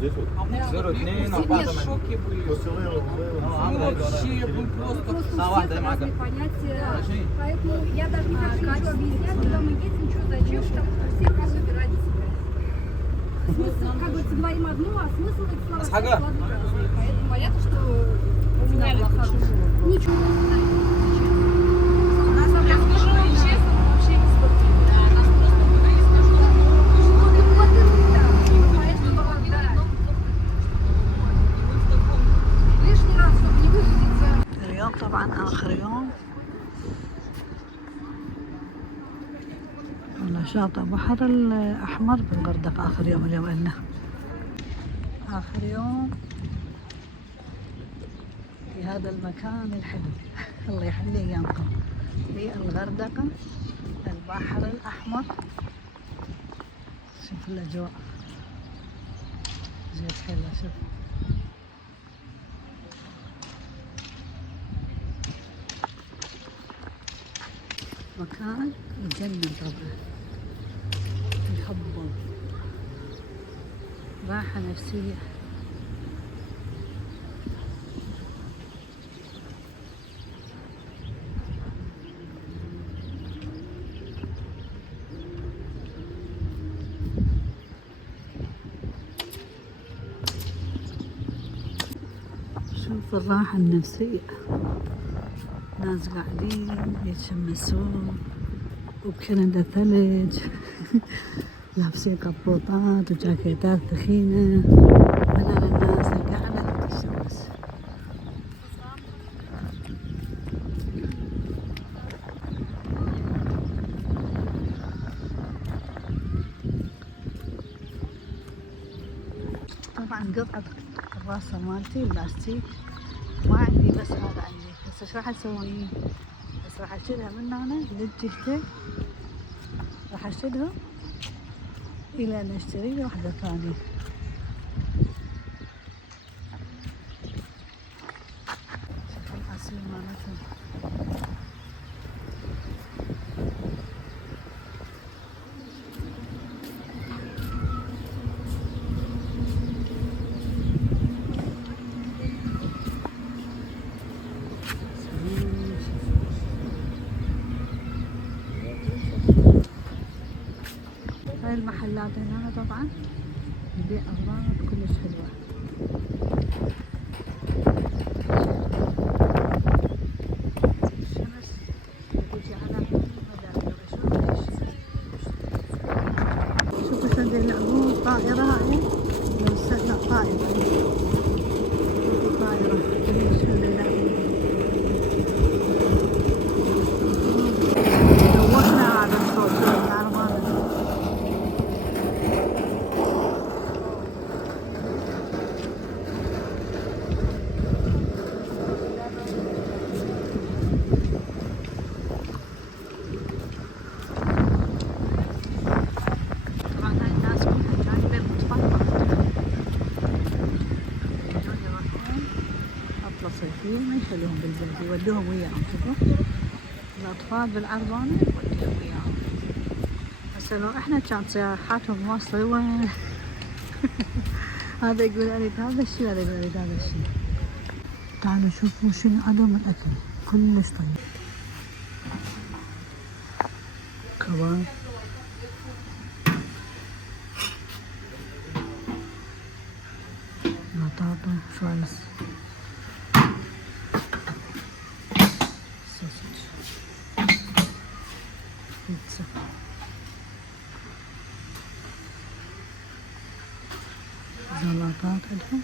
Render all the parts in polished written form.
02 4 шокі були. Поселили, Ну, вообще, был просто... Просто Да, у ладно, всех я могу. разные понятия. Хорошо. Поэтому я даже не хочу ничего объяснять, когда мы едем, что зачем, там все как бы ради себя. Смысл, как бы говорим одно, а смысл этих слов Асхага. складывают разные. Поэтому понятно, что у меня была хорошая. Ничего не знаю. Я скажу вам честно, мы вообще не спортивные. Да, нас просто куда я скажу. Вот и да. Поэтому, да. Лишний раз, чтобы не высадиться. اليوم طبعا آخر يوم على شاطئ بحر الأحمر بالغردقة. آخر يوم اليوم إلنا آخر يوم في هذا المكان الحلو. الله يحلي أيامكم في الغردقة البحر الأحمر. شوف الأجواء جد حلوة. شوف مكان يجنن طبعا، يحبط، راحة نفسية. شوف الراحة النفسية، ناس قاعدين يتشمسون وبكندا ثلج لابسين قبوطات وجاكيتات ثخينة. هنا الناس قاعدة تتشمس. طبعا قطعة الراسة مالتي اللاستيك ما عندي، بس هذا عندي. بس ايش راح اسوي؟ بس راح اشيلها من هنا للجهتين، راح اشيلها الى ان اشتري لي واحدة ثانية. شوف العصير مالتهم. هاي المحلات هنا طبعا يبيع أغراض كلش حلوة. الشمس تجي على مدار. شوفوا شلون يلعبون طائرة. هاي لا طائرة، طائرة شلون يلعبون. دوخنا هذا الصوت العرب هذا. طبعا هاي الناس كلها جايبة متفرغة، يجون يروحون عطلة صيفية ما يخلوهم بالبيت، يودوهم وياهم. شوفوا الأطفال بالعربانة يودوهم وياهم. هسه لو احنا كانت سياحاتهم واصلة وين هذا يقول اريد هذا الشيء، هذا يقول اريد هذا الشيء. تعالوا شوفوا شنو عندهم من اكل كلش طيب. كباب، بطاطا، فرايز، سوسج، بيتزا. سلطات عندهم.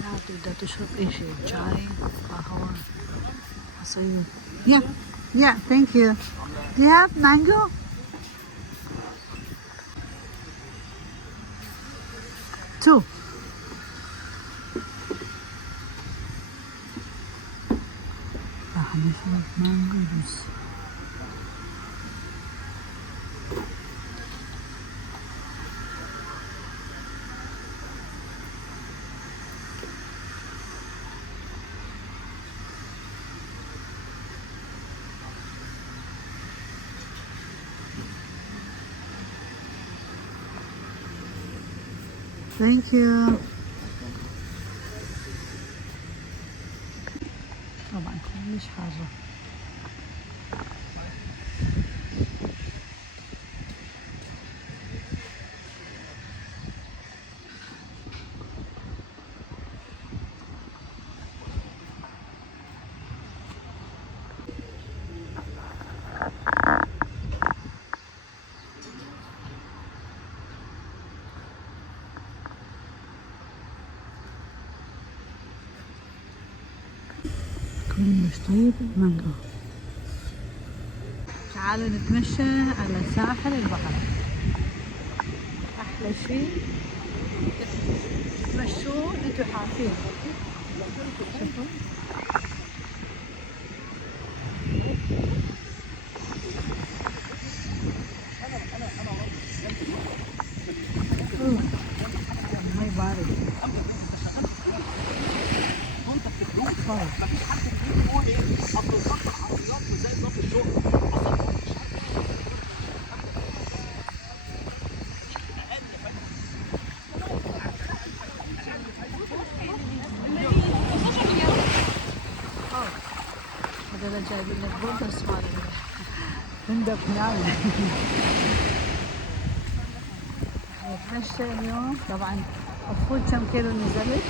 لا تقدر تشرب اي شيء، شاي، قهوة، عصير. Yeah, yeah, thank you. Do you have mango? Two. راح نشرب مانجو جوس. ثانك يو. طبعا كلش حارة. كلش طيب المانجو. تعالوا نتمشى على ساحل البحر. أحلى شيء تتمشون انتوا حافين. شوفوا مي بارد. هذول جايبين لك بوتس مال فندق هناك. نتمشى اليوم. طبعا الفول كم كيلو نزلت؟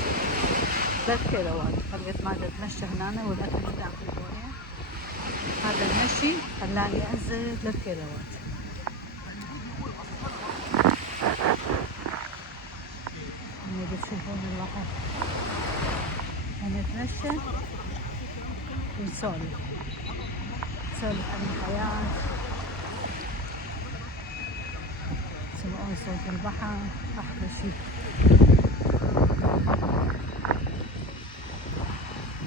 3 كيلوات. خليت ما اتمشى هنا والاكل قدام في البونية. هذا المشي خلاني انزل 3 كيلوات. هني تشوفون البحر. نتمشى ونسولف عن الحياة. تسمعون صوت البحر. أحلى شيء.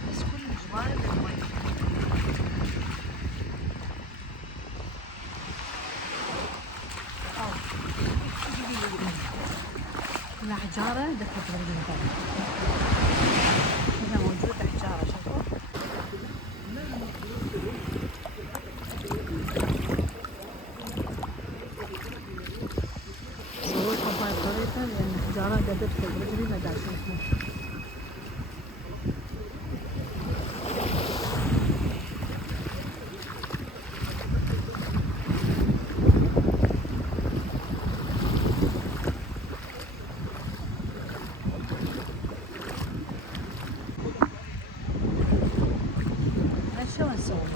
بس كلش بارد المي. الحجارة دخلت بالقلب. هنا موجود حجارة. شوفوا سويتها بهاي الطريقة لأن الحجارة دبت برجلي ما دا أشوفها. نتمشى ونسولف.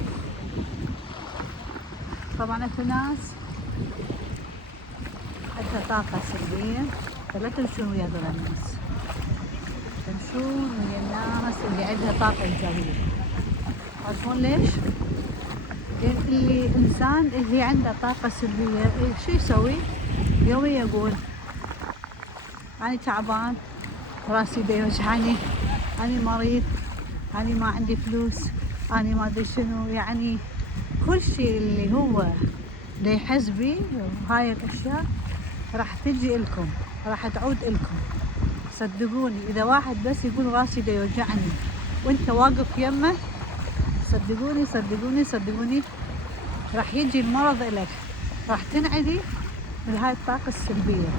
طبعا اكو ناس عندها طاقة سلبية فلا تمشون ويا هذول الناس. تمشون ويا الناس اللي عندها طاقة إيجابية. تعرفون ليش؟ لأن اللي إنسان اللي عنده طاقة سلبية شو يسوي؟ يومي يقول أنا تعبان، راسي دا يوجعني، أنا مريض، أنا ما عندي فلوس، أنا ما أدري شنو. يعني كل شيء اللي هو دا يحس بيه هاي الأشياء راح تجي إلكم، راح تعود إلكم. صدقوني إذا واحد بس يقول راسي دا يوجعني وأنت واقف يمه، صدقوني صدقوني صدقوني راح يجي المرض إلك، راح تنعدي من هاي الطاقة السلبية.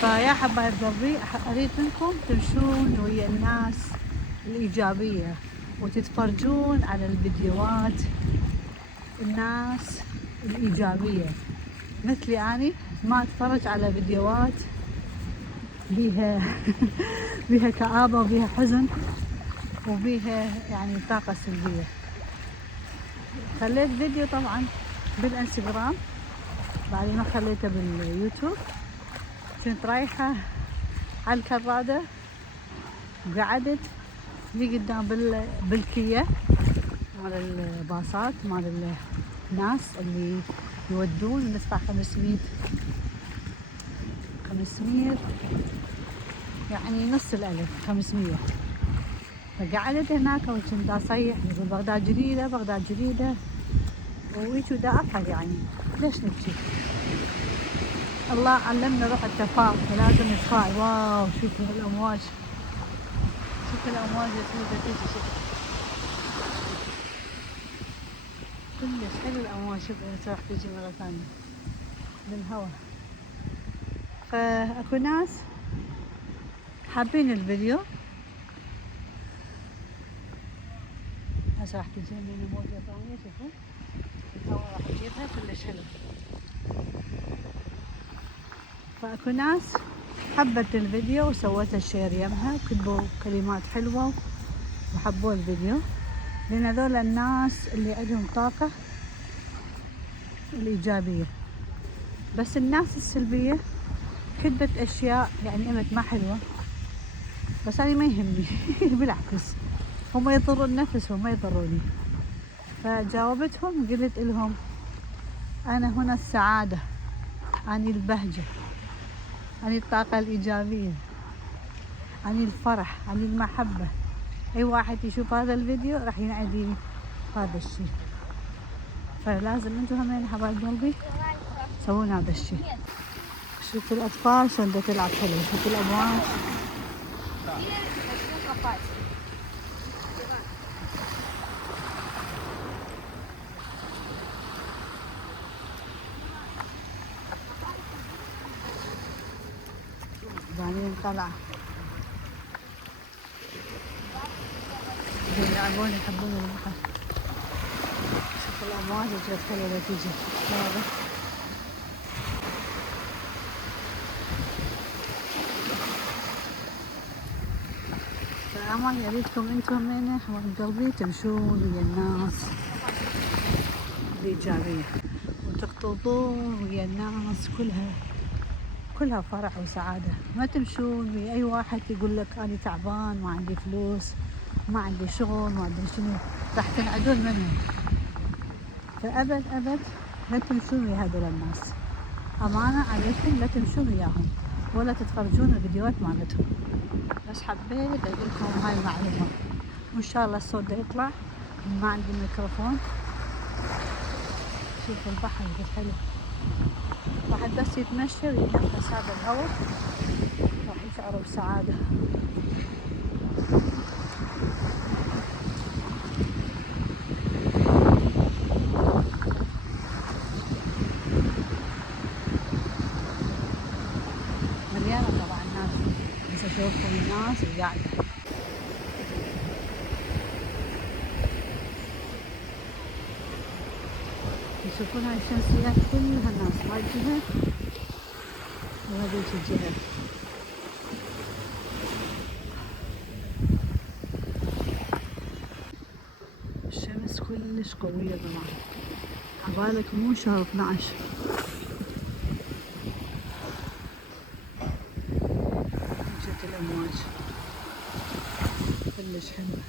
فيا حبايب ربي أريد منكم تمشون ويا الناس الإيجابية وتتفرجون على الفيديوهات الناس الإيجابية مثلي أنا. ما أتفرج على فيديوهات بيها بيها كآبة وبيها حزن وبيها يعني طاقة سلبية. خليت فيديو طبعا بالانستغرام بعدين ما خليته باليوتيوب. كنت رايحة على الكرادة وقعدت لي قدام بالكية مال الباصات مال الناس اللي يودون. ندفع 500 يعني نص الألف 500. فقعدت هناك وكنت أصيح يقول بغداد جديدة بغداد جديدة وهيك ودا أفعل يعني ليش نبكي. الله علمنا روح التفاؤل فلازم نتفائل. واو شوفوا الأمواج، شوفوا الأمواج اللي تيجي. شوفوا كلش حلو الأمواج. شوفوا راح تيجي مرة ثانية بالهواء. فأكو ناس حابين الفيديو؟ هسه راح تجينا موجة ثانية. شوفوا الهواء راح تجيبها كلش حلو. فاكو ناس حبت الفيديو وسوت الشير يمها وكتبوا كلمات حلوة وحبوا الفيديو، لأن هذول الناس اللي عندهم طاقة الإيجابية. بس الناس السلبية كتبت أشياء يعني قمت ما حلوة، بس أنا ما يهمني بالعكس هم يضرون نفسهم ما يضروني. فجاوبتهم قلت لهم أنا هنا السعادة، أني البهجة، أني الطاقة الإيجابية، أني الفرح، أني المحبة. أي واحد يشوف هذا الفيديو راح ينعدي هذا الشيء. فلازم انتم همين حبايب قلبي تسوون هذا الشيء. شوفوا الأطفال شلون تلعب حلو، شوفوا الأمواج. بعدين طلع يلعبون يحبون البحر. شوفوا الأمواج جت حلوة تيجي هذا. فأمان يريدكم انتم همين حبايب قلبي تمشون ويا الناس الإيجابية وتقتضون ويا الناس كلها فرح وسعادة. ما تمشون ويا أي واحد يقول لك أنا تعبان ما عندي فلوس ما عندي شغل ما عندي شنو، راح تنعدون منهم. فأبد أبد لا تمشون ويا هذول الناس، أمانة عليكم لا تمشون وياهم ولا تتفرجون الفيديوهات مالتهم. بس حبيت أقول لكم هاي المعلومة، وإن شاء الله الصوت ده يطلع. ما عندي ميكروفون. شوفوا البحر كيف حلو. واحد بس يتمشى ويتنفس هذا الهواء راح يشعر بسعادة. مليانة طبعا ناس، بس أشوفكم الناس وقاعدة. يشوفون هاي الشمسيات كلها الناس هاي الجهة وهذيك الجهة. الشمس كلش قوية طبعا، عبالك مو شهر 12. جت الأمواج كلش حلوة.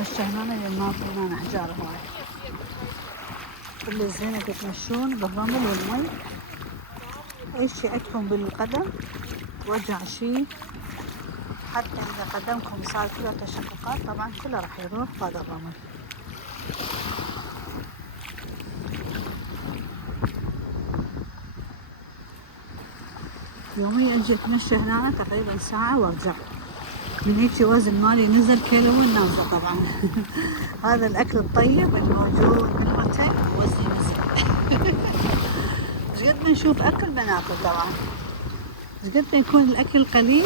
مشينا لين ما طلعنا أحجار هواي. كل الزينة تتمشون بالرمل والمي. أي شي عندكم بالقدم وجع شي، حتى إذا قدمكم صار كله تشققات طبعا كله راح يروح بهذا الرمل. يوميا أجي أتمشى هنا تقريبا ساعة وأرجع. من هيك وزن مالي نزل كيلو ونازل طبعا. هذا الأكل الطيب الموجود بالمتن وزني نزل. قد ما نشوف أكل بناكل طبعا، قد ما يكون الأكل قليل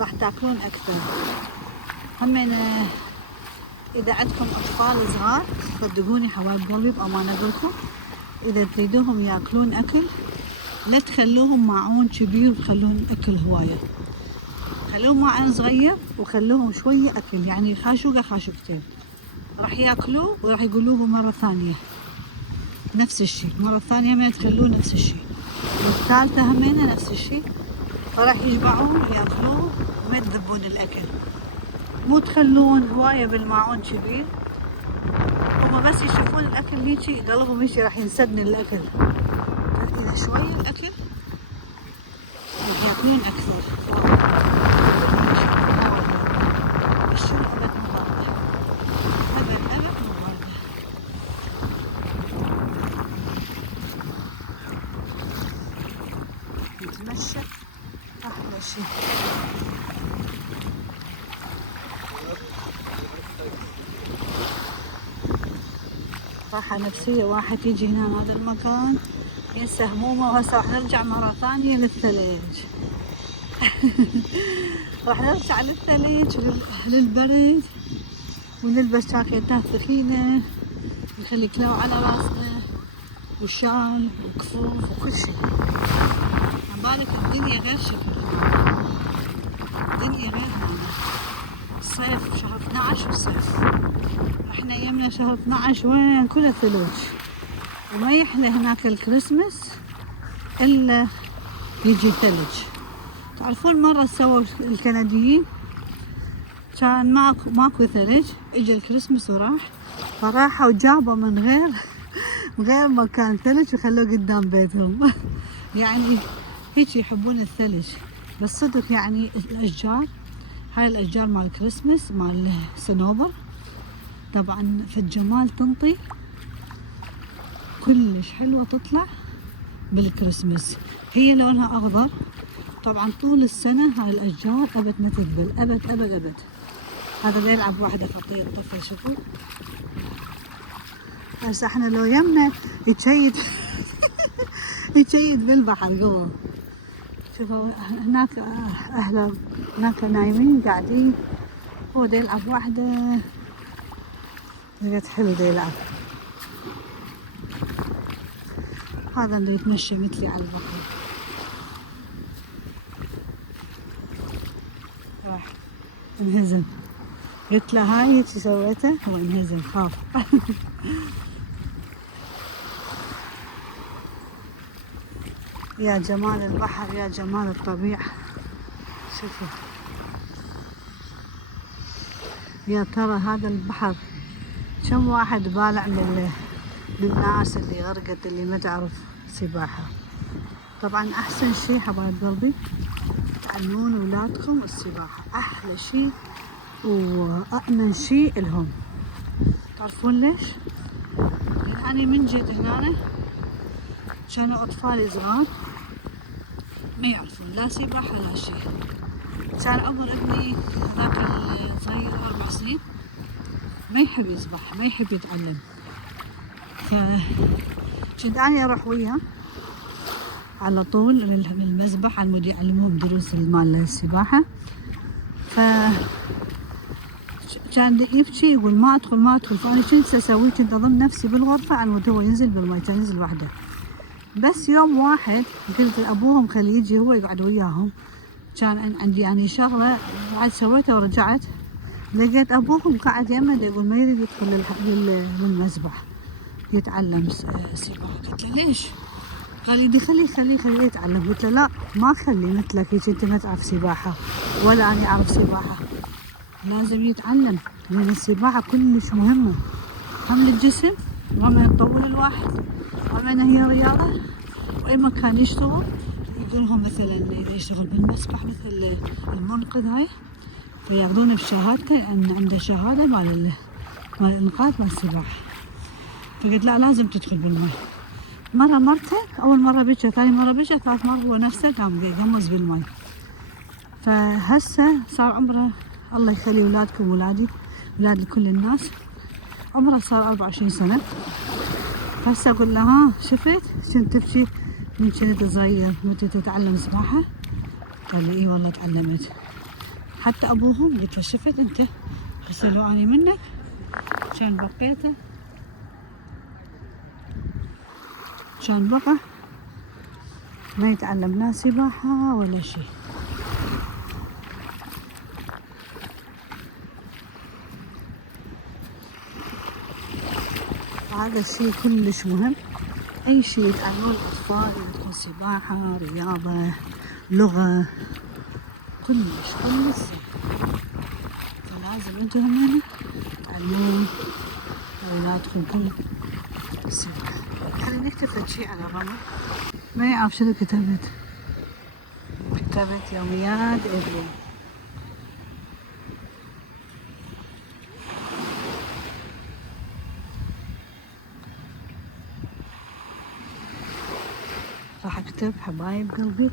راح تاكلون أكثر. همين إذا عندكم أطفال صغار صدقوني حبايب قلبي بأمانة أقولكم إذا تريدوهم ياكلون أكل لا تخلوهم معون كبير وتخلون أكل هواية، خلوهم معن صغير وخلوهم شوية أكل، يعني خاشوقة خاشوقتين راح ياكلوه وراح يقولوه مرة ثانية نفس الشيء، مرة ثانية ما تخلوه نفس الشيء، والثالثة همينة نفس الشيء. فراح يشبعون وياكلوه وما تذبون الأكل. مو تخلون هواية بالماعون كبير، هما بس يشوفون الأكل هيجي قلبهم هيجي راح ينسدن الأكل. فإذا شوي الأكل راح ياكلون أكثر. الشرب أبد مضادة، أبد مضادة. نتمشى أحلى شيء. راحة نفسية واحد يجي هنا هذا المكان ينسى همومه. وهسه راح نرجع مرة ثانية للثلج. راح نرجع للثلج للبرد، ونلبس جاكيتات ثخينة، نخلي كلاو على راسنا وشال وكفوف وكل شيء. عبالك الدنيا غير شكل، الدنيا غير هنا. الصيف شهر 12 والصيف، احنا يمنا شهر 12 وين كله ثلوج. وما يحلى هناك الكريسماس الا يجي ثلج. تعرفون مرة سووا الكنديين كان ماكو ثلج، اجى الكريسماس وراح، فراحوا وجابوا من غير مكان ثلج وخلوه قدام بيتهم. يعني هيك يحبون الثلج. بس صدق يعني الاشجار، هاي الاشجار مال الكريسماس مال سنوبر طبعا في الجمال تنطي كلش حلوة تطلع بالكريسماس. هي لونها اخضر طبعا طول السنة. هاي الاشجار ابد ما تذبل، ابد ابد ابد. هذا اللي يلعب واحدة خطير طفل، شوفوا. هسه احنا لو يمنا يتشيد يتشيد بالبحر قبل. شوفوا هناك اهله هناك نايمين قاعدين، هو دا يلعب واحدة لقيت حلو دا يلعب. هذا اللي يتمشى مثلي على البحر. راح انهزم، قلت له هاي هيك سويته، هو انهزم خاف. يا جمال البحر، يا جمال الطبيعة. شوفوا يا ترى هذا البحر كم واحد بالع من الناس اللي غرقت، اللي ما تعرف سباحة. طبعا احسن شيء حبايب قلبي تعلمون اولادكم السباحة، احلى شيء وأأمن شيء لهم. تعرفون ليش؟ لأن أنا من جيت هنا كانوا أطفالي صغار ما يعرفون لا سباحة لا شيء. كان عمر ابني هذاك الصغير 4 سنين ما يحب يسبح، ما يحب يتعلم. فكنت أنا أروح وياه على طول للمسبح، على المود يعلمهم دروس مال السباحة. ف كان يبكي يقول ما ادخل ما ادخل. فانا كنت اسوي، كنت اضم نفسي بالغرفه على مود هو ينزل بالماء، كان ينزل وحده. بس يوم واحد قلت لابوهم خليه يجي هو يقعد وياهم، كان عندي يعني شغله بعد سويتها ورجعت لقيت ابوهم قاعد يمه يقول ما يريد يدخل للمسبح يتعلم سباحه. قلت له ليش؟ قال لي خليه يتعلم. قلت له لا ما خلي مثلك هيك، انت ما تعرف سباحه ولا انا اعرف سباحه، لازم يتعلم. لأن السباحة كلش مهمة، هم للجسم وهم تطول الواحد، وهم هي رياضة. وأي مكان يشتغل يقولهم مثلا إذا يشتغل بالمسبح مثل المنقذ هاي فياخذونه بشهادته أن عنده شهادة مال الإنقاذ مال السباحة. فقلت لا لازم تدخل بالماء. مرة مرته، أول مرة بكى، ثاني مرة بكى، ثالث مرة هو نفسه قام يقمز بالماء. فهسه صار عمره، الله يخلي اولادكم ولادي، اولاد كل الناس، عمره صار 24 سنة. هسه اقول له ها شفت كنت تبكي من كنت صغير متى تتعلم سباحة؟ قال لي اي والله تعلمت. حتى ابوهم قلت له شفت انت هسه لو اني منك كان بقيته، كان بقى ما يتعلم لا سباحة ولا شيء. هذا الشيء كلش مهم. أي شيء يتعلمون الأطفال، يدخل سباحة، رياضة، لغة، كلش شيء. فلازم انتم هم تعلمون أولادكم كل السباحة. خلينا نكتب شيء على الرمل. ما يعرف شنو كتبت يوميات إبلي. راح اكتب حبايب قلبي،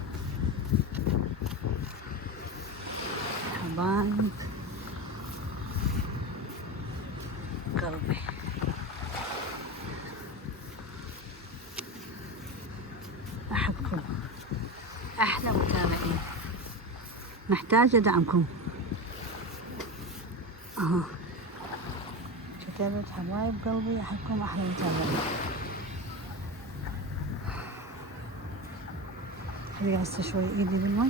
حبايب قلبي. محتاجة دعمكم. كتبت حبايب قلبي أحبكم أحلى متابعين. خلي هسه شوي إيدي بالماء.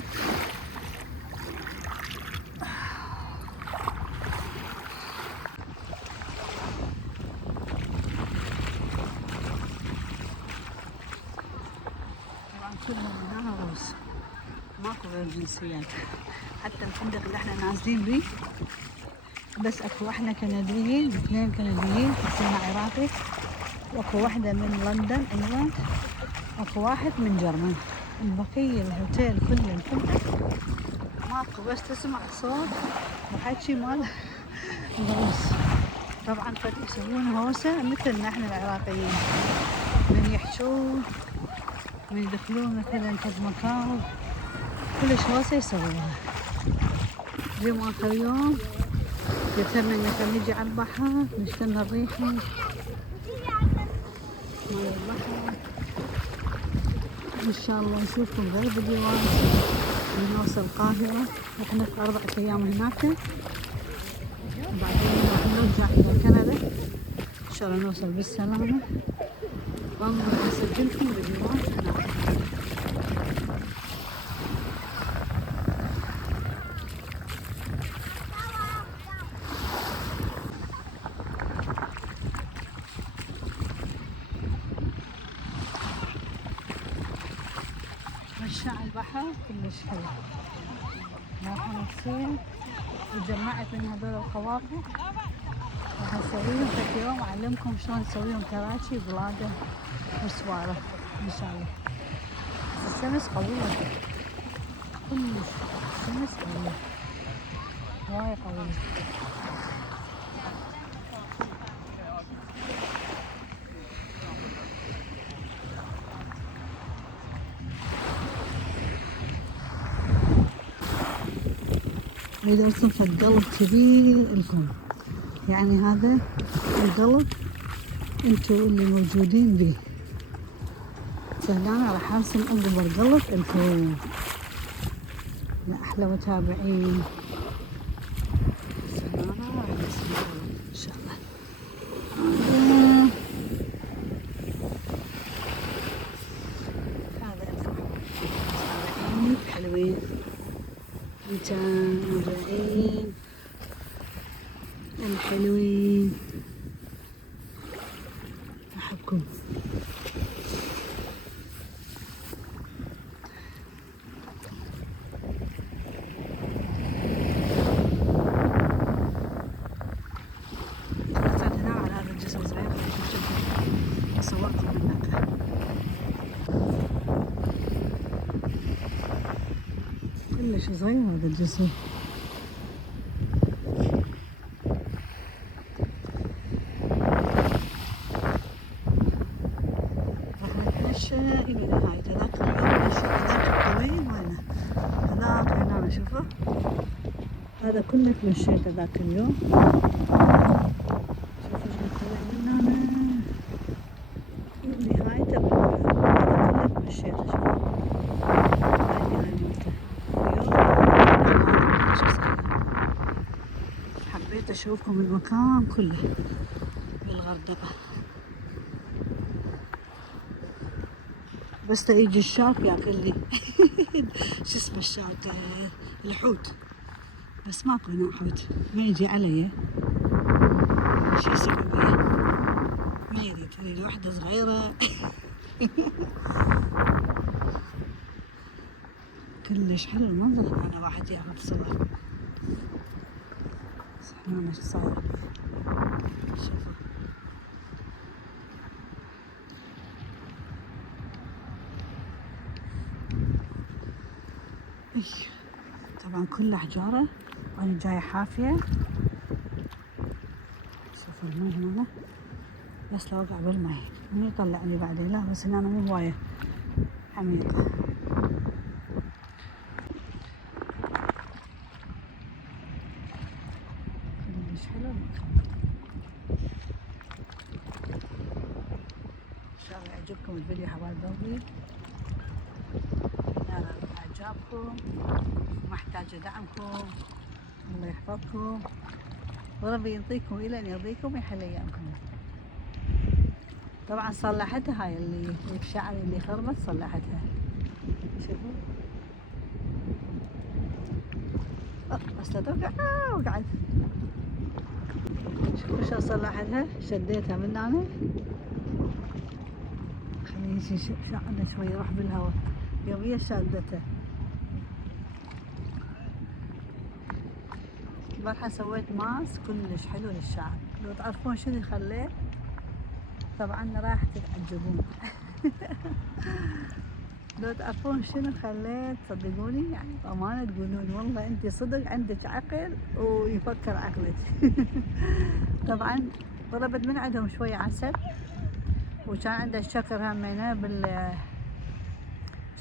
طبعا كلهم هنا روس، ماكو غير جنسيات. حتى الفندق اللي احنا نازلين بيه بس اكو واحدة كنديين، 2 كنديين، اسمها عراقي، واكو واحدة من لندن انجلند، واكو واحد من جرمن. البقية الهوتيل كله الفندق ماكو، بس تسمع صوت وحكي مال الروس. طبعا يسوون هوسة مثلنا احنا العراقيين، من يحجون من يدخلون مثلا كد مكان كلش هوسة يسووها. اليوم آخر يوم قلت لنا إن نجي على البحر نشتم الريحة مال البحر. إن شاء الله نشوفكم غير فيديوهات نوصل القاهرة. إحنا في 4 أيام هناك، وبعدين راح نرجع إلى كندا إن شاء الله نوصل بالسلامة. وأنا أسجلكم فيديوهات هناك. مشى على البحر كلش حلو. راح نصير وجمعت من هذول الخواطر راح اسويهم في يوم اعلمكم شلون نسويهم كراتشي بلاده وسوالف ان شاء الله. الشمس قوية كلش، الشمس قوية وايد قوية. أريد أرسم فد قلب كبير لكم، يعني هذا القلب انتو اللي موجودين بيه. فهنا راح أرسم أكبر قلب لكم لأحلى متابعين. فهنا راح أرسم قلب إن شاء الله. هذا متابعين حلوين متابعين الحلوين أحبكم. طلعت هنا على هذا الجسر صغير أصوركم هناك. كلش صغير هذا الجسر. إلى نهاية هذاك الطويل وينه؟ هذاك هنا شوفه، هذا كله تمشيته ذاك اليوم. شوفوا شلون طلع من هنا نهايته هذا كله تمشيته. شوفوا هاي النهاية مالته. اليوم شو صار؟ حبيت أشوفكم المكان كله بالغردقة، بس يجي الشارك ياكل لي شو اسمه الشارك؟ الحوت. بس ماكو هنا حوت، ما يجي علي. شو يسوي بيه؟ ما يريد واحدة صغيرة كلش حلو المنظر. أنا واحد ياخذ صور. سبحان ايش صاير. شوفوا طبعا كلها حجارة وأنا جاية حافية. شوفوا المي هنا، بس لو أوقع بالمي من يطلعني بعدين. لا بس هنا مو هواية عميقة. كلش حلو المكان. إن شاء الله يعجبكم الفيديو حبايب قلبي. يا رب عجبكم. ومحتاجة دعمكم. الله يحفظكم وربي يعطيكم إلى أن يرضيكم ويحل أيامكم. طبعا صلحتها هاي اللي بشعري اللي خربت صلحتها. شوفوا بس لا توقع وقعت. شوفوا شو صلحتها. شديتها من هنا. خليني شعرنا شوي يروح بالهواء. يوميا شادته. البارحة سويت ماسك كلش حلو للشعر. لو تعرفون شنو خليت طبعا راح تتعجبون. لو تعرفون شنو خليت صدقوني يعني بأمانة تقولون والله انت صدق عندك عقل ويفكر عقلك. طبعا طلبت من عندهم شوية عسل وكان عندها الشكر همينه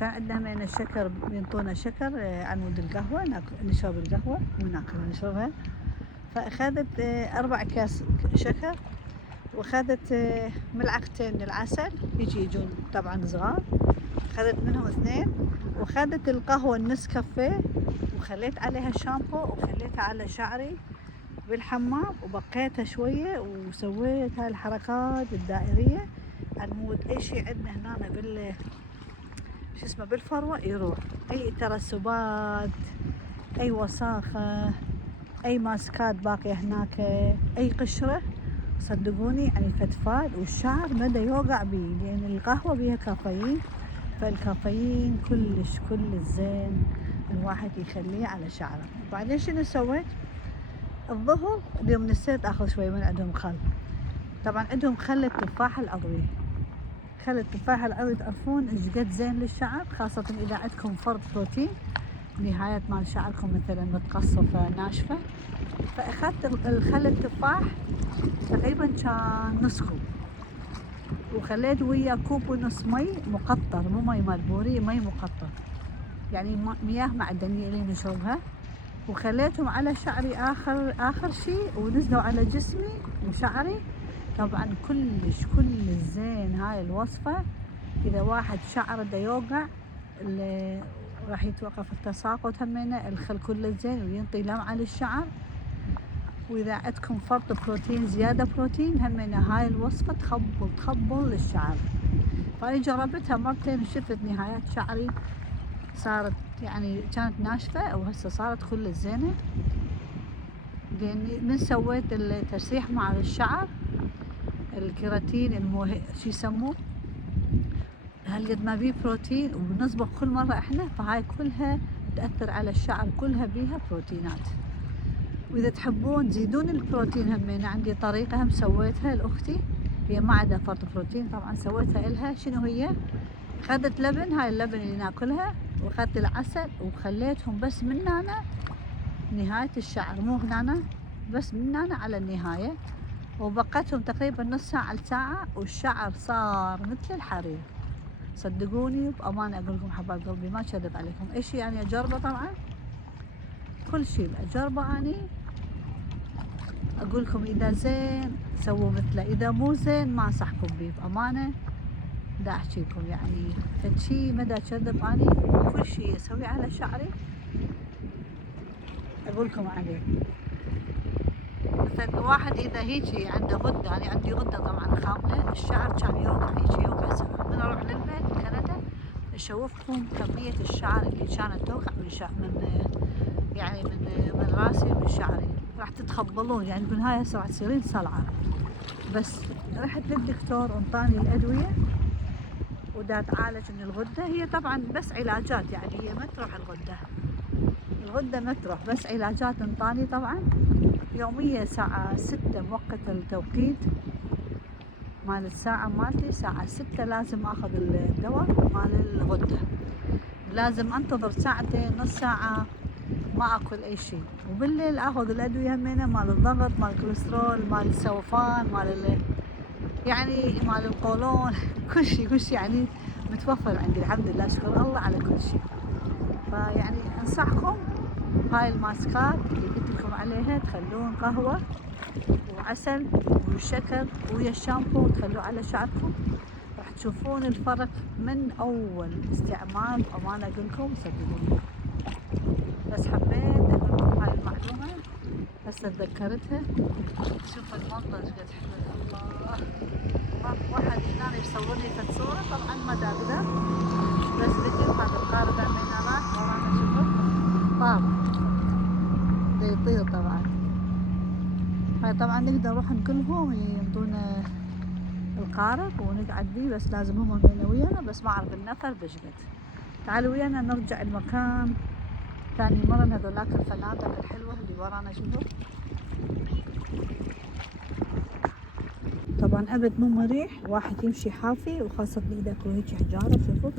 كان عندنا همينه الشكر ينطونا شكر عن مود القهوة نشرب القهوة مو ناكلها نشربها. فأخذت 4 أكياس شكر واخذت ملعقتين من العسل يجون طبعا صغار. اخذت منهم 2 واخذت القهوة النسكافيه وخليت عليها شامبو وخليتها على شعري بالحمام وبقيتها شوية وسويت هاي الحركات الدائرية عن اي شيء عندنا هنا شو اسمه بالفروة يروح. اي ترسبات اي وساخة اي ماسكات باقية هناك اي قشرة صدقوني يعني فتفات والشعر مدى يوقع بيه لان القهوة بيها كافيين. فالكافيين كلش زين الواحد يخليه على شعره. وبعدين شنو سويت الظهر اليوم نسيت اخذ شوي من عندهم خل. طبعا عندهم خل التفاح العضوي. خل التفاح العضوي تعرفون ايش قد زين للشعر خاصة اذا عندكم فرط بروتين نهاية مال شعركم مثلا متقصفة ناشفة. فاخذت الخل التفاح تقريبا كان نص كوب وخليت وياه كوب ونص مي مقطر مو مي مال بوري مي مقطر يعني مياه معدنية اللي نشربها. وخليتهم على شعري اخر شيء ونزلوا على جسمي وشعري. طبعا كلش زين هاي الوصفة اذا واحد شعره دا يوقع راح يتوقف التساقط همينه. الخل كله زين وينطي لمعة للشعر. واذا عندكم فرط بروتين زيادة بروتين همينه هاي الوصفة تخبل للشعر. فأنا جربتها مرتين وشفت نهايات شعري صارت يعني كانت ناشفة وهسه صارت كل زينة. لأني من سويت التسريح مع الشعر الكيراتين شو يسموه هالقد ما بيه بروتين وبنصبغ كل مرة احنا فهاي كلها تأثر على الشعر كلها بيها بروتينات. واذا تحبون تزيدون البروتين همين عندي طريقة هم سويتها لاختي هي ما عندها فرط بروتين طبعا سويتها لها. شنو هي اخذت لبن هاي اللبن اللي ناكلها واخذت العسل وخليتهم بس من هنا نهاية الشعر مو هنا بس من هنا على النهاية وبقتهم تقريبا نص ساعة لساعة والشعر صار مثل الحرير. صدقوني بأمانة أقول لكم حبايب قلبي ما كذب عليكم ايش يعني أجربه. طبعا كل شيء أجربه أني أقول لكم إذا زين سووا مثله إذا مو زين ما أنصحكم به بأمانة. دا أحكي لكم يعني فد شيء مدى كذب أني كل شيء أسوي على شعري أقول لكم عليه. مثلا واحد إذا هيجي عنده غدة أنا عندي غدة طبعا خاملة الشعر كان يوقع هيجي يوقع سنة. من أروح للبيت كندا أشوفكم كمية الشعر اللي كانت توقع من راسي ومن شعري راح تتخبلون يعني بالنهاية هسه راح تصيرين صلعة. بس رحت للدكتور انطاني الأدوية ودا تعالج من الغدة. هي طبعا بس علاجات يعني هي ما تروح الغدة ما تروح بس علاجات انطاني. طبعا يومية الساعة 6 موقت التوقيت مال الساعة مالتي الساعة 6 لازم اخذ الدواء مال الغدة. لازم انتظر ساعتين نص ساعة ما اكل اي شيء. وبالليل اخذ الادوية همينة مال الضغط مال الكوليسترول مال السوفان يعني مال القولون كل شيء يعني متوفر عندي الحمد لله شكر الله على كل شيء. فيعني انصحكم هاي الماسكات اللي قلت لكم عليها تخلون قهوة وعسل وشكر ويا الشامبو وتخلوه على شعركم راح تشوفون الفرق من اول استعمال. امانة اقول لكم صدقوني. بس حبيت أقول لكم هاي المعلومة هسه تذكرتها. شوف المنظر ايش قد حلو. الله، ماكو واحد هنا يصور لي فد صورة، طبعا ما دا اقدر، بس فيديو. هذا القارب عندنا هناك ورانا شوفوا طار دا يطير طبعا. هاي طبعا نقدر نروح نقلهم يمضونا القارب ونقعد بيه، بس لازم هم يجينا ويانا، بس ما اعرف النفر بشقد. تعالوا ويانا نرجع المكان ثاني مرة. هذولاك الفنادق الحلوة اللي ورانا شوفوا. طبعا ابد مو مريح واحد يمشي حافي، وخاصة اذا اكو هيك حجارة. شوفوا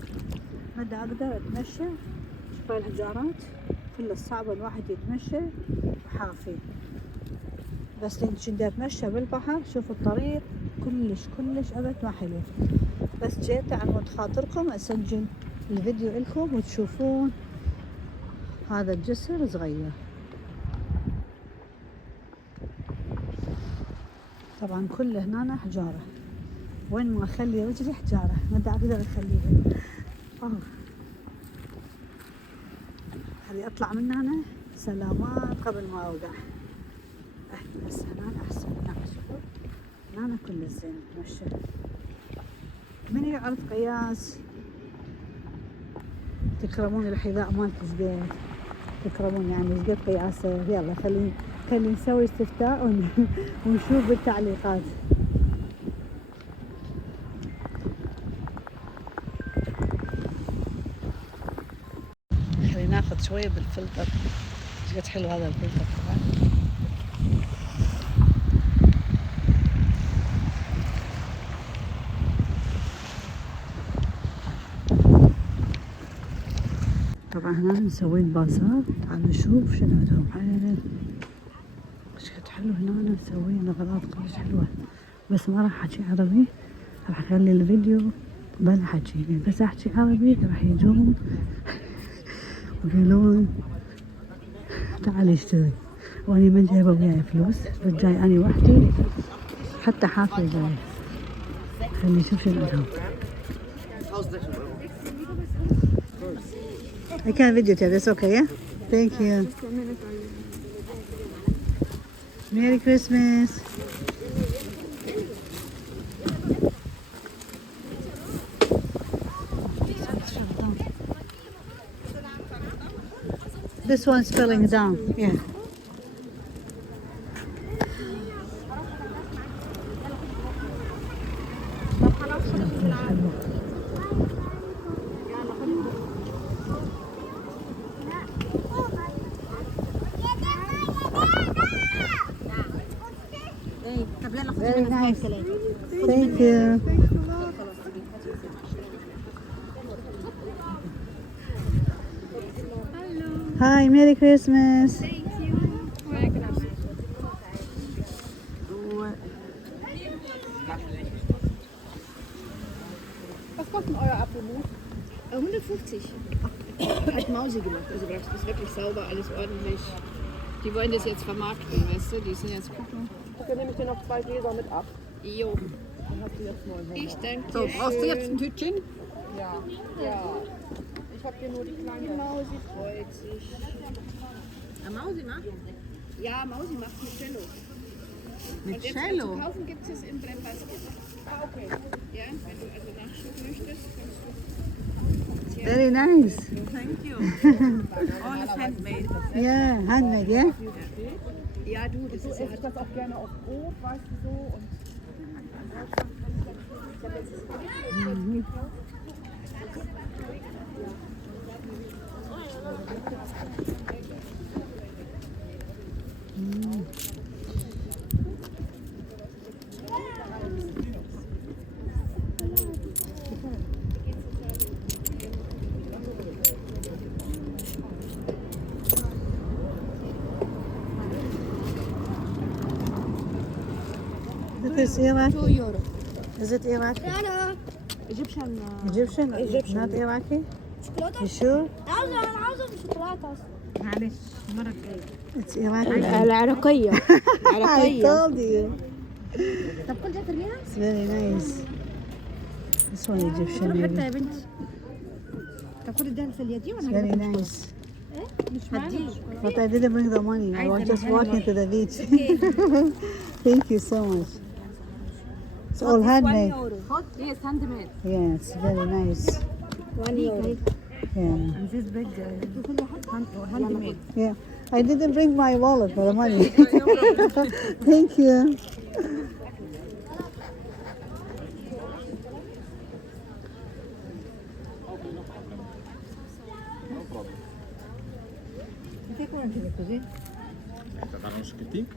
ما دا اقدر اتمشى. شوفوا الحجارات كلها صعبة الواحد يتمشى وحافي. بس لنجي اتمشى بالبحر شوفوا الطريق كلش ابد ما حلو. بس جيت على مود خاطركم اسجل الفيديو لكم وتشوفون هذا الجسر صغير. طبعا كله هنا حجارة، وين ما اخلي رجلي حجارة ما دا اقدر اخليها. هذه اطلع من هنا سلامات قبل ما اوقع. بس هنا احسن. هنا شوفوا هنا كل زين نتمشى. من يعرف قياس تكرمون الحذاء مالت زقيت، تكرمون يعني زقيت قياسه. يلا خلي نسوي استفتاء ونشوف بالتعليقات. خلينا ناخذ شوية بالفلتر. ايش قد حلو هذا الفلتر طبعا. طبعا هنا مسوين بازار. تعالوا نشوف شنو عندهم. عينه ايش قد حلو هنا مسوين اغراض كلش حلوة. بس ما راح احكي عربي، راح اخلي الفيديو بلا حكي. بس احكي عربي راح يجون ويقولون تعالي اشتري، واني ما جايبه وياي فلوس، جاي اني وحدي حتى حافي جاي. خليني نشوف شنو عندهم. I can't videotape, it's okay, yeah? Thank you. Merry Christmas. This one's filling down, yeah. Very nice. Thank you. Hi, Merry Christmas. Was kostet denn euer Apfelmus? 150. Hat Mausi gemacht, also das ist wirklich sauber, alles ordentlich. Die wollen das jetzt vermarkten, weißt du? Die sind jetzt gucken. Okay, nehme ich dir noch 2 Gläser mit ab. Jo. Dann hast du jetzt 900. Ich danke dir. So, brauchst du schön. jetzt ein Tütchen? Ja. Ja. Ich habe hier nur die Die kleine. Mausi freut sich. Mausi macht? Ja, Mausi macht mit Cello. Mit Und jetzt Cello? zu kaufen gibt es im Brennbasket. Ah, okay. Ja, wenn du also Nachschub möchtest, kannst du. Very nice. Thank you. All is handmade. Yeah, handmade, yeah? Ja, du, das Du ist ja isst das auch gerne auf Brot, weißt du so. Und This is Iraqi. €2. Is it Iraqi? Egyptian. Egyptian? Not Iraqi? You sure? معلش المرة الجاية. It's Iraqi. العراقية. I told you. طب كل ده ترميها؟ It's very nice. This one Egyptian حتى maybe. يا بنتي. طب كل ده في اليدين It's ولا very nice. But I didn't bring the money. I was just walking to the beach. Thank you so much. It's all handmade. Yes, handmade. Yeah, it's very nice. 1 euro. Yeah. And this big Handmade. Yeah. I didn't bring my wallet for the money. Thank you. così.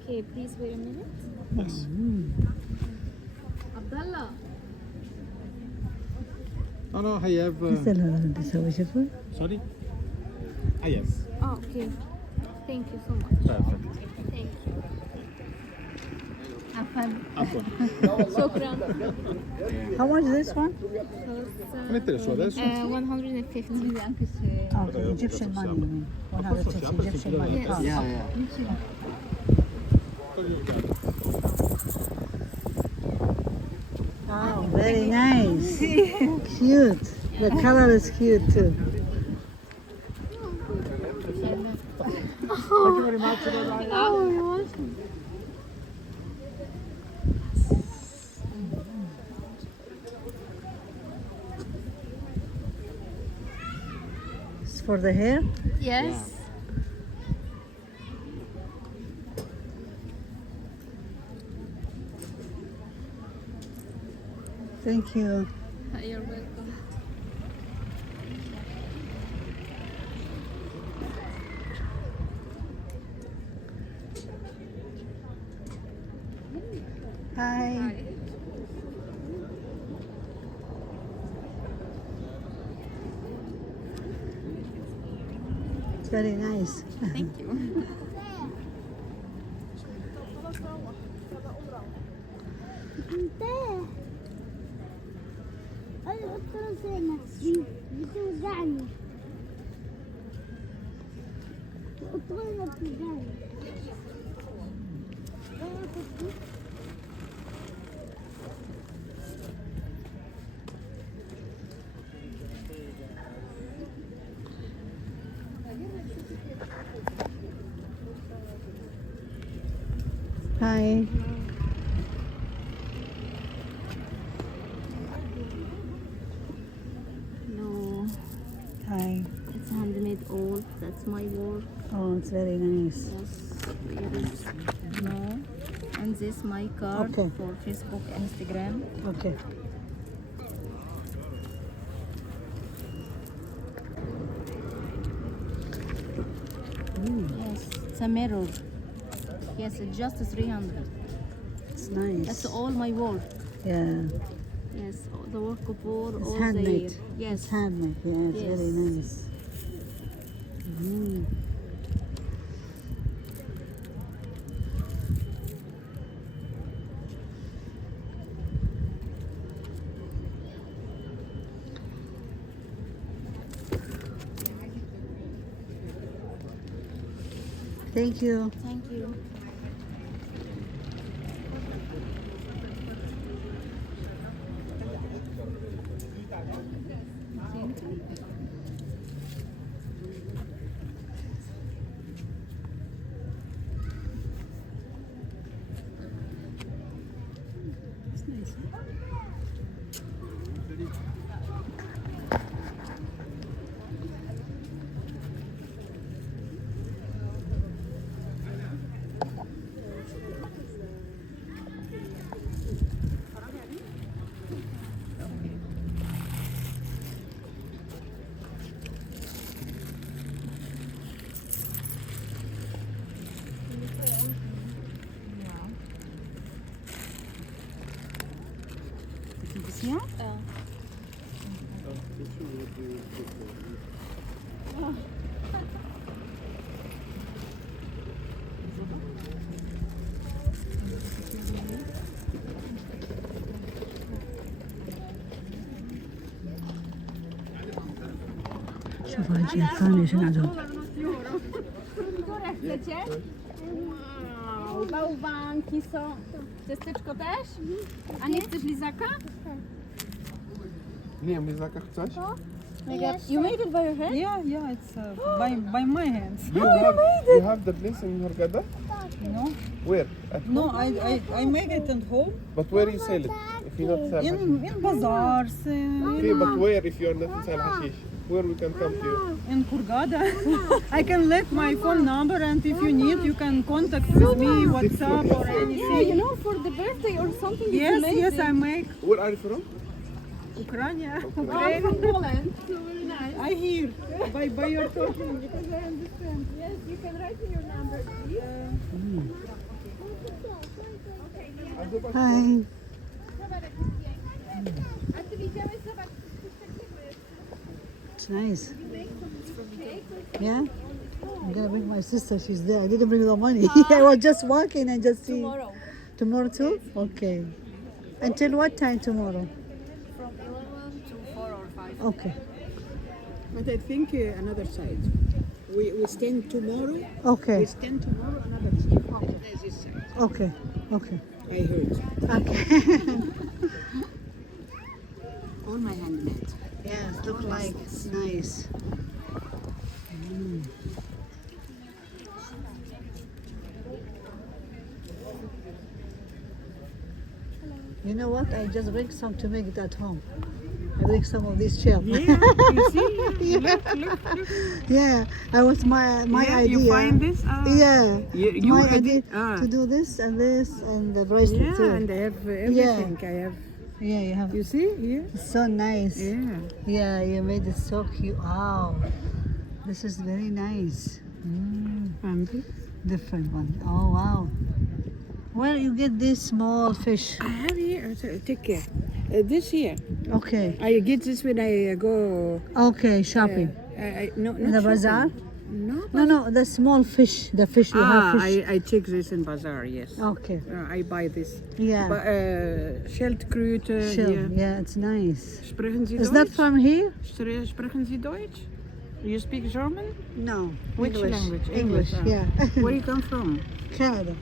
Okay, please wait a minute. Yes. Abdallah. No, no, I have. Sorry? Ah, yes. Oh, okay. Thank you so much. Perfect. Thank you. Afwan. Shukran. How much is this one? Mettile su adesso. 150. Okay, Egyptian money, you mean. 150 Egyptian money. Yes. Oh. Oh, very nice. Cute. The color is cute too. Thank you very much. Bye-bye. It's for the hair? Yes. Thank you. You're welcome. Hi. It's very nice. Thank you. بتوجعني الطاولة بتوجعني Hi. No, Hi. it's handmade all. That's my work. Oh, it's very nice. Yes. Here is no. And this my card Okay. for Facebook, Instagram. Okay. Yes, it's a mirror. Yes, it's just 300. It's nice. That's all my work. Yeah. Yes, all the work of all It's the handmade. year. Yes. It's handmade. Yeah, it's very Yes. nice. Mm. Thank you. Thank you. It's nice. شوفوا هالجهة الثانية شنو عندهم. Które chcecie? Wow, bałwanki są. Ciasteczko też? A nie chcesz lizaka? Nie wiem, Lizaka chcesz? You made it by your hand? Yeah, it's by my hands. You have the place in Hurghada? No, Where? At no, I make it at home But where you sell it? If you not sell hashish. in bazaars, Okay, but where if you are not sell hashish? Where we can come to you? in Hurghada. I can let my phone number, and if you need, you can contact with me, WhatsApp or anything. You know, for the birthday or something. it's Yes, amazing. yes, I make Where are you from? Ukraine. I'm from Poland. So very nice. I hear by your talking because I understand. Yes, you can write me your number, please. Hi. It's nice. Yeah? I'm gonna bring my sister, she's there. I didn't bring the money. I was just walking and just see. Tomorrow. Tomorrow too? Okay. Until what time tomorrow? From 11 to 4 or 5. Okay. But I think another side. We stand tomorrow. Okay. Stand tomorrow another side. Okay. There's this side. Okay. Okay. I heard. Okay. All my handmade. Yes, look like it's nice. You know what? I just bring some to make it at home. I bring some of these shells. Yeah, you see? Yeah. Look. Yeah, I was my Yeah, idea. you find this? Yeah, You my edit- idea to do this and the bracelet Yeah, too. and I have everything. I have. Yeah, you have. You see here? It's so nice. Yeah. Yeah, you made it so cute. Wow, this is very nice. And this? Different one. Oh wow. Where you get this small fish? I have here. Take care. This here. Okay. I get this when I go. Okay, shopping. No, In the bazaar? No. No, the small fish. The fish you have fish. I take this in bazaar. Yes. Okay. I buy this. Yeah. But Schildkröte. Shell. Hier. Yeah, it's nice. Sprechen Sie Is that Deutsch? from here? Sprechen Sie Deutsch? You speak German? No. Which English. language? English. Ah. Yeah. Where you come from? Canada.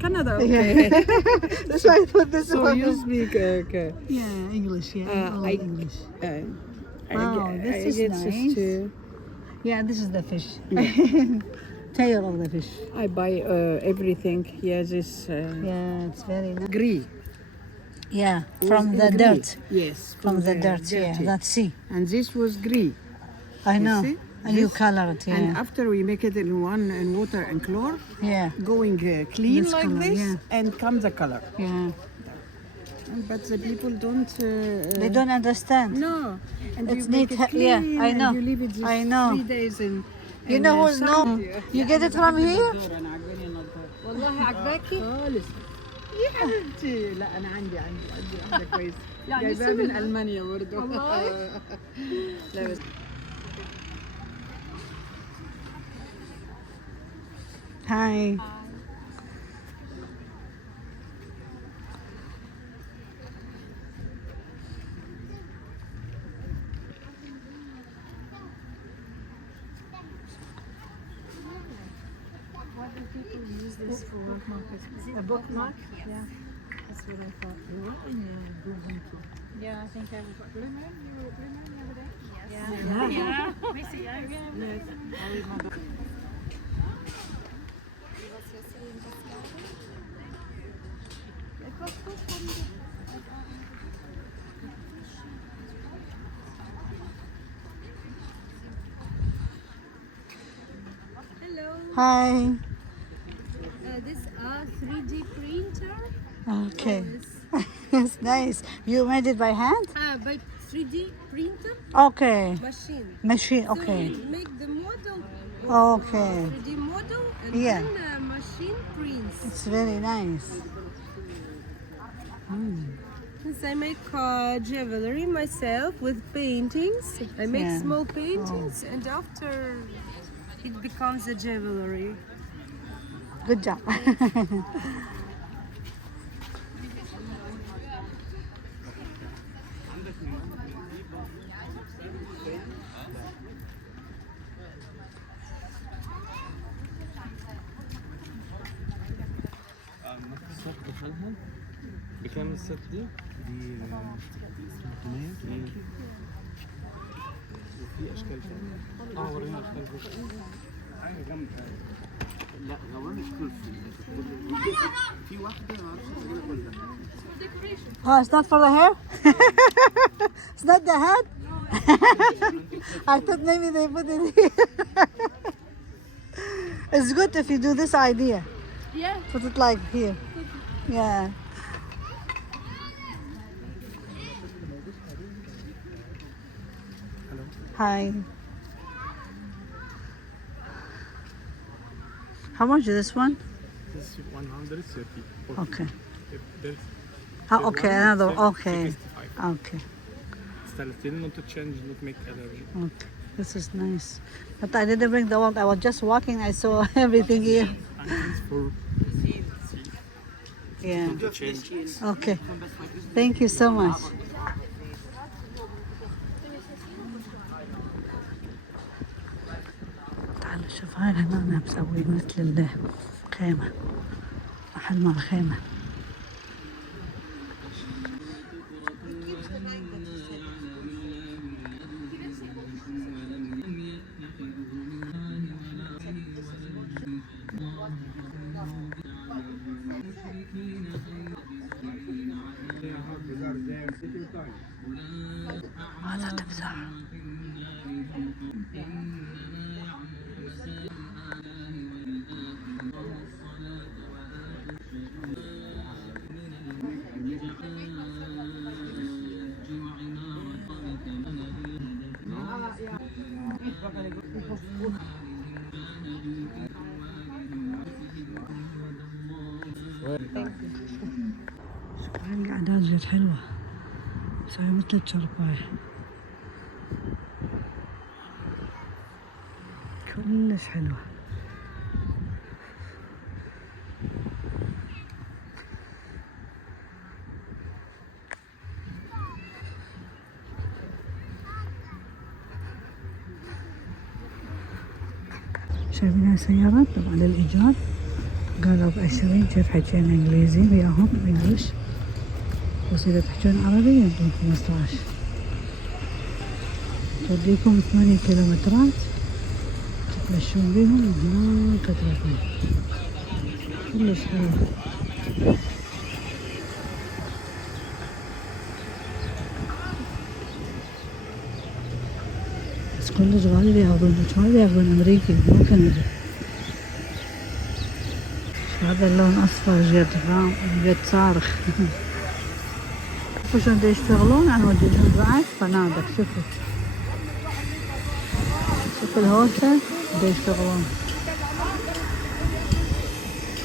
Canada. Okay. That's why I put this So one. you speak Yeah, English. Yeah, all English. Wow, this is get nice. too. Yeah, this is the fish. Tail of the fish. I buy everything. Yeah, this Yeah, it's very nice. gris. Yeah, Was from in the gris. dirt. Yes, From the dirt, yeah. dirty. That's sea. And this was gris. I know. see? And you This- color it, And yeah. after we make it in water and chlor, Yeah, going clean This like color, this, yeah. and comes the color. yeah. But the people don't. They don't understand. No. And It's you make neat, it yeah, clean, I and know. You leave it just I know. 3 days in. You know who's no? You get it from here? والله عجباكي؟ خالص. يا حبيبتي لا انا عندي واحده كويسه. جايباها من المانيا برضه. والله. لا بس. Hi. A bookmark? Yeah. That's what I thought. Yeah, I think I was Blumen. You were Blumen the other day? Yes. Yeah. We see you again. Yes. Hi. This is a 3D printer. Okay. It's nice. You made it by hand? By 3D printer Okay. machine. Machine, So okay. we make the model, Okay. 3D model, and Yeah. then machine prints. It's very nice. Since I make jewelry myself with paintings, I make Yeah. small paintings, and after it becomes a jewelry. Good job. بكام الست دي؟ دي 300 في اشكال ثانيه. ورينا اشكال لا غوامش كرسي في واحده ما اعرفش اقول لك ولا لا. Oh, it's not for the hair? It's not the hat? I thought maybe they put it here. It's good if you do this idea. Yeah. Put it like here. Yeah. Hi. How much is this one? This is 130. Okay. There's Oh, okay, another. Okay. 65. Okay. Still not to change, not make allergy. Okay. This is nice. But I didn't bring the walk. I was just walking. I saw everything here. And it's for Yeah. to change. Okay. Thank you so much. تعالوا شوف هاي هنا أنا بسوي مثل الخيمة، محل مال خيمة. هذا تمساح. شوف هاي القعدات جد حلوة، مسوي مثل الشرباية كلش حلوة. شايفين هاي سيارات طبعا للإيجار، قالوا ب20. كيف حكينا إنجليزي وياهم إنجليش، بس إذا تحكون عربي ينطون 15. توديكم 8 كيلومترات تتمشون بيهم وهناك تروحون. كلش حلو. بس كلش غالي ياخذون، وايد ياخذون أمريكي مو كندي. هذا اللون أصفر جد غام جد صارخ. شوفوا شلون يشتغلون، أنا وديتهم بعد فنادق. شوفوا شوفوا الهوسة يشتغلون.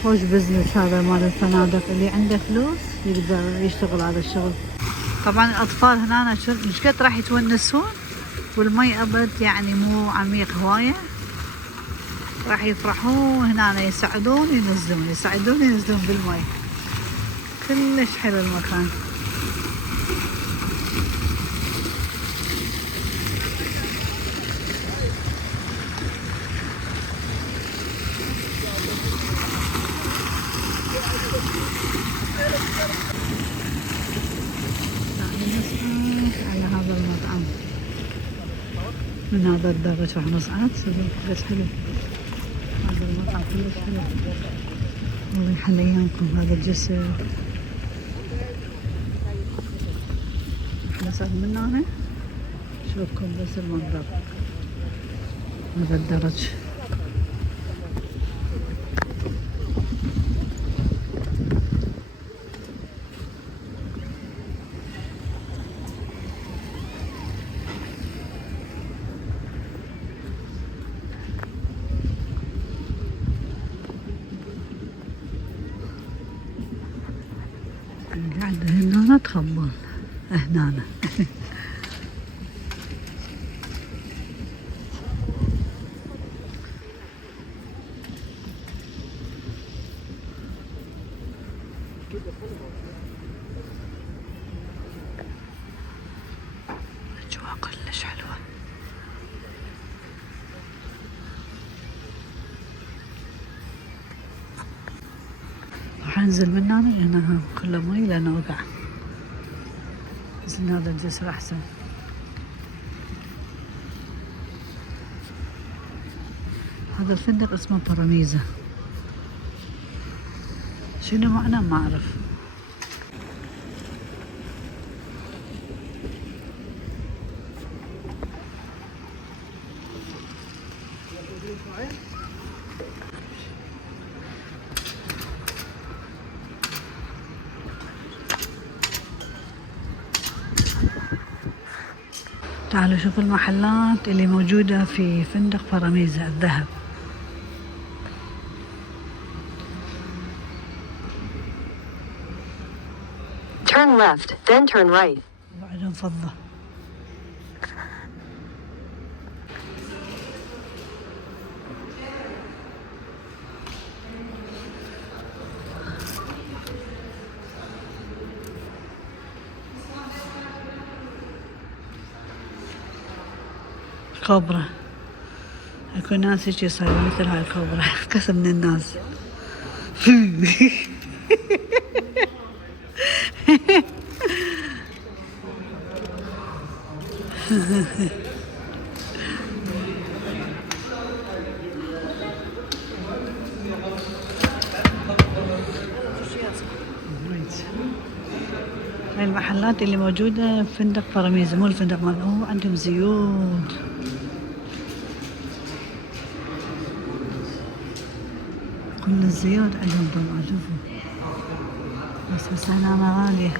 خوش بزنس هذا مال الفنادق، اللي عنده فلوس يقدر يشتغل هذا الشغل. طبعا الأطفال هنا مش قد راح يتونسون، والمي أبد يعني مو عميق هواية، راح يفرحون هنا، يساعدون ينزلون بالمي. كلش حلو المكان. على هذا المطعم من هذا الدرج راح نصعد. بس حلو هذا المطعم، كلش حلو. الله يحلي ايامكم. هذا الجسر نصعد من هنا. شوفكم بس المنظر، هذا الدرج. قاعدة هنا تخبل هنا. الأجواء كلش حلوة. راح انزل من هنا لأنها كله مي، لأنه وقع. نزل هذا الجسر أحسن. هذا الفندق اسمه باراميزا. شنو معناه ما أعرف. تعالوا شوفوا المحلات اللي موجودة في فندق باراميزا الذهب. Turn left, then turn right. وعندهم فضة. كوبرا. اكو ناس هيك يصيرون مثل هاي الكوبرا. قسم من الناس. هاي المحلات اللي موجودة في فندق باراميزا، مو الفندق مال عندهم زيوت. كل الزيوت عندهم طبعا. شوفوا بس هنا غالية.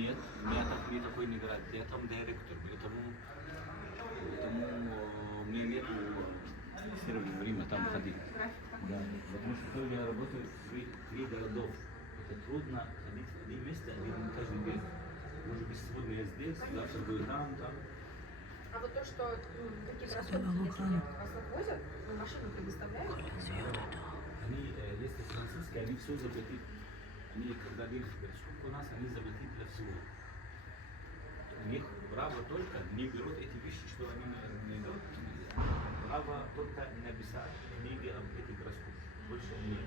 Нет, мне такой не играет. Я там директор, поэтому мне нету время там ходить. Да, потому что я работаю в 3 городов. Это трудно ходить в одно место каждый день. Может быть, сегодня я здесь, завтра буду там. А вот то, что какие-то расходы, если вас отвозят, машину предоставляют? Они, если французские, они все заплатят. Они, когда берут перескупку у нас, они заплатят для всего. У них право только не берут эти вещи, что они не берут. Право только написать книги об этих раскупках. Больше нет.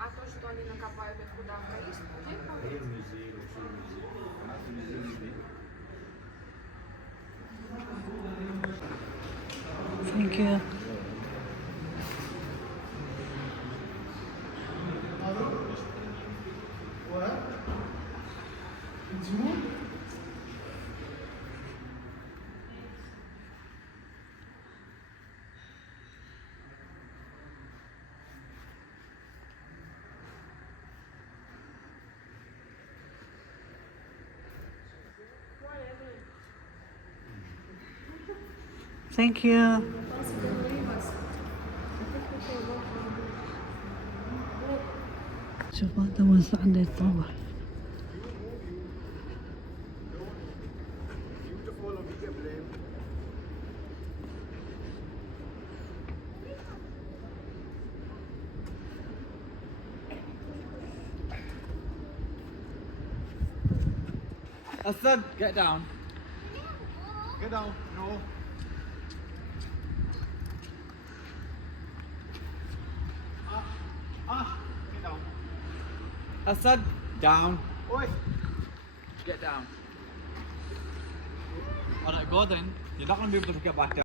А то, что они накопают, это куда? В Париж? В музей, все в музей. У нас музей не нет. Thank you. Thank you. شوف هذا وين عنده يتطور. Assad, get down. Get down. No. Get down. Assad, down. Oi. Get down. Alright, go then. You're not going to be able to get back down.